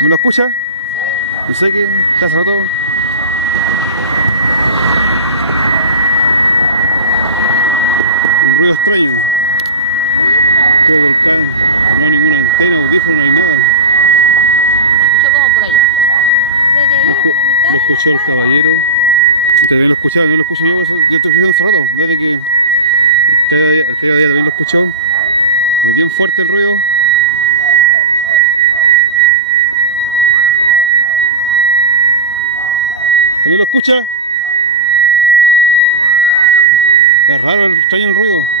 ¿Me lo escucha? No sé qué, está hace rato. Un ruido extraño. Todo volcán, no hay ninguna antena, audífono ni nada. Escucha como por allá. Lo escuchó el caballero. También lo escuché, también lo escucho yo, eso, yo estoy escuchando hace rato, desde que aquella día también lo escuchó. Es bien fuerte el ruido. ¿También lo escucha? Es raro, extraño el ruido.